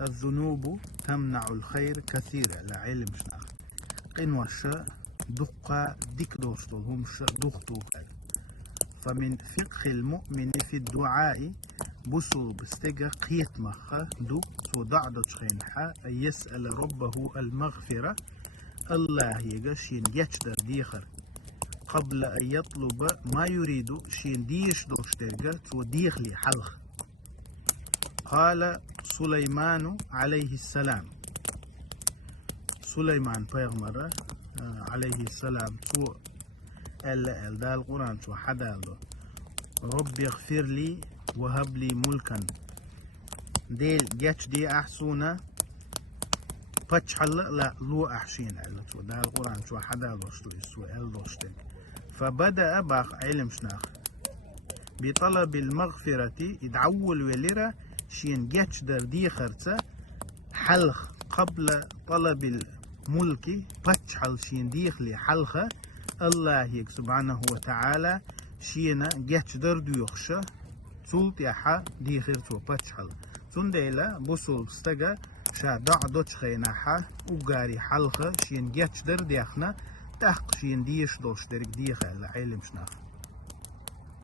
الذنوب تمنع الخير كثيرا لعلم شناخ قين وشا دقة ديك دوستول هم دقتو. فمن فقه المؤمن في الدعاء بسو بستجا قيت مخا دو سو دعدت خينحا يسأل ربه المغفرة الله يجشين يجدر ديخر قبل أن يطلب ما يريد شين ديش دوشترجا سو ديخلي حلخ. قال سليمان عليه السلام سليمان پیغمبر عليه السلام سو ال دا القرآن سو حدا ربي اغفر لي وهب لي ملكا ديل جاتش دي أحسونا بتشحل لا لو أحشين على سو دا القرآن سو حدا دوشتو سو ال دوشتن. فبدأ باخ علم شناخ بطلب المغفرة يدعول وليرة شين جاتش در دي خرطة حلخ قبل طلب الملك بتشحل شين ديخلي حلخة الله سبحانه وتعالى شينا جاتش در ديوخشة سلط يحا ديخر تو بتشحل سنديلا بوصل استجا شا دع دوتش خيناحا وقاري حلخة شين جاتش در ديخنا تحق شين ديش دوش درك ديخة العلم شناخ.